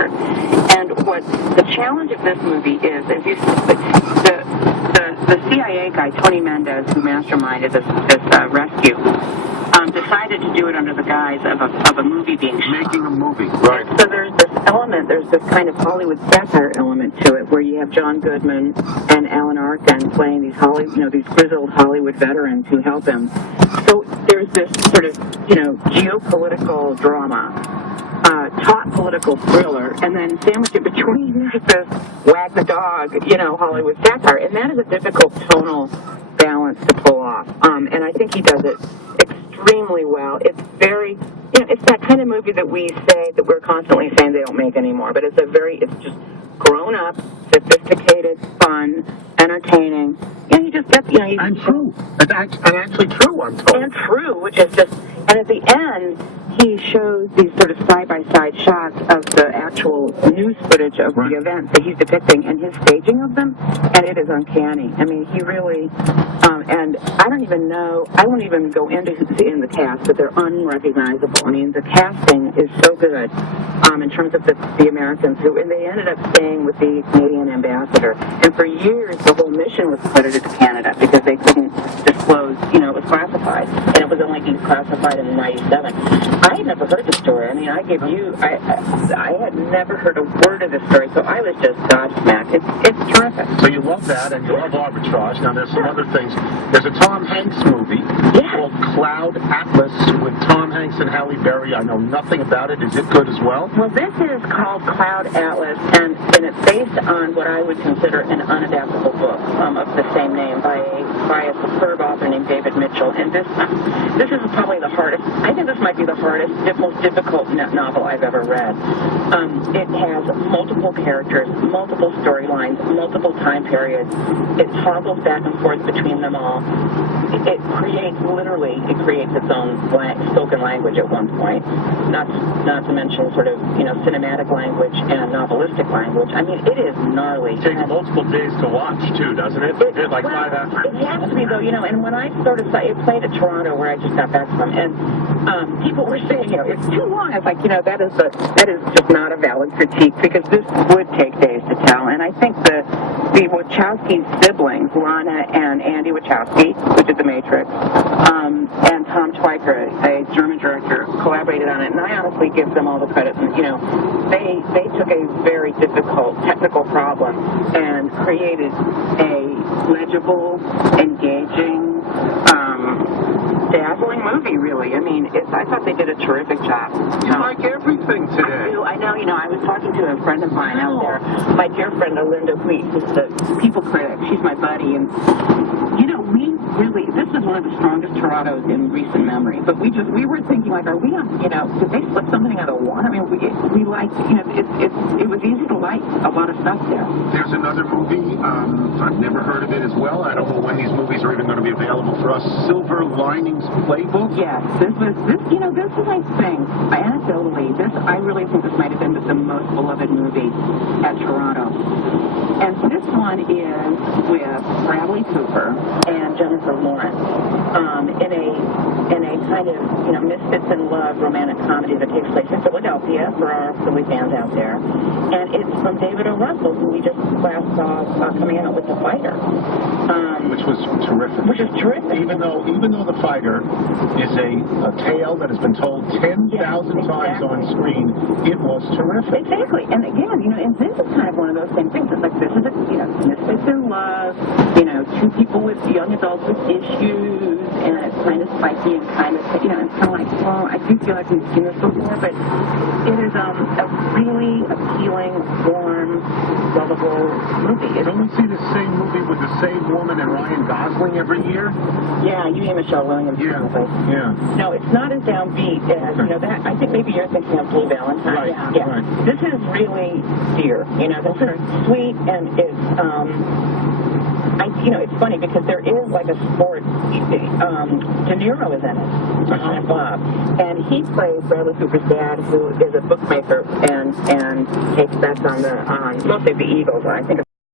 record. And what the challenge of this movie is the CIA guy, Tony Mendez, who masterminded this rescue, decided to do it under the guise of a movie being shot. Making a movie, right. So there's this kind of Hollywood satire element to it, where you have John Goodman and Alan Arkin playing these grizzled Hollywood veterans who help him. So there's this sort of, geopolitical drama, taut political thriller, and then sandwiched in between this wag the dog, Hollywood satire, and that is a difficult tonal balance to pull off. And I think he does it extremely well. It's very, it's that kind of movie that we're constantly saying they don't make anymore, but it's just grown up, sophisticated, fun, entertaining. You just get, And true. And actually true, I'm told. And true, which is just, and at the end, he shows these sort of side-by-side shots of the actual news footage of the events that he's depicting and his staging of them, and it is uncanny. I mean, he really, and I won't even go into who's in the cast, but they're unrecognizable. I mean, the casting is so good in terms of the Americans and they ended up staying with the Canadian ambassador. And for years, the whole mission was credited to Canada because they couldn't disclose, it was classified, and it was only declassified in '97. I had never heard the story. I mean, I had never heard a word of the story, so I was just gobsmacked. It's terrific. So you love that, and you love arbitrage. Now, there's some other things. There's a Tom Hanks movie called Cloud Atlas with Tom Hanks and Halle Berry. I know nothing about it. Is it good as well? Well, this is called Cloud Atlas, and it's based on what I would consider an unadaptable book of the same name by a superb author named David Mitchell. And this is probably the hardest. I think this might be the hardest, most difficult novel I've ever read. It has multiple characters, multiple storylines, multiple time periods. It toggles back and forth between them all. It creates its own spoken language at one point, not to mention sort of, cinematic language and novelistic language. I mean, it is gnarly. It takes multiple days to watch, too, doesn't it? Like 5 hours. It has to be, though, and when I it played at Toronto, where I just got back from, and people were saying, it's too long. It's like, that is just not a valid critique, because this would take days to tell. And I think the Wachowski siblings, Lana and Andy Wachowski, who did The Matrix, and Tom Twyker, a German director, collaborated on it, and I honestly give them all the credit. They took a very difficult technical problem and created a legible, engaging, dazzling movie, really. I mean, I thought they did a terrific job. You like everything today. I know. I was talking to a friend of mine out there, my dear friend, Linda Wheat, who's the People critic. She's my buddy, and this is one of the strongest Torontos in recent memory. But we were thinking, like, are we on, did they slip something out of the water? I mean, we liked, it was easy to like a lot of stuff there. There's another movie, I've never heard of it as well. I don't know when these movies are even going to be available for us. Silver Linings Playbook? Yes, this is my thing. Anecdotally, I really think this might have been the most beloved movie at Toronto. And this one is with Bradley Cooper and Jennifer Lawrence in a kind of misfits in love romantic comedy that takes place in Philadelphia for our Philly fans out there, and it's from David O. Russell, who we just last saw coming out with The Fighter, which was terrific. Which is terrific. Even though The Fighter is a tale that has been told 10,000 times on screen, it was terrific. Exactly, and again, and this is kind of one of those same things. It's like this is misfits in love, two people with young adults with issues, and it's kind of spiky and kind of, it's kind of like, well, I do feel like we've seen this before, but it is a really appealing, warm, lovable movie. Don't we see the same movie with the same woman and Ryan Gosling every year? Yeah, you mean Michelle Williams. Yeah. No, it's not as downbeat as, that. I think maybe you're thinking of Blue Valentine. Right. Yeah. Right. This is really dear. This is sweet, and it's, it's funny because there is like a sport. De Niro is in it, Silent Bob, and he plays Bradley Cooper's dad, who is a bookmaker and takes bets on mostly the Eagles. I think.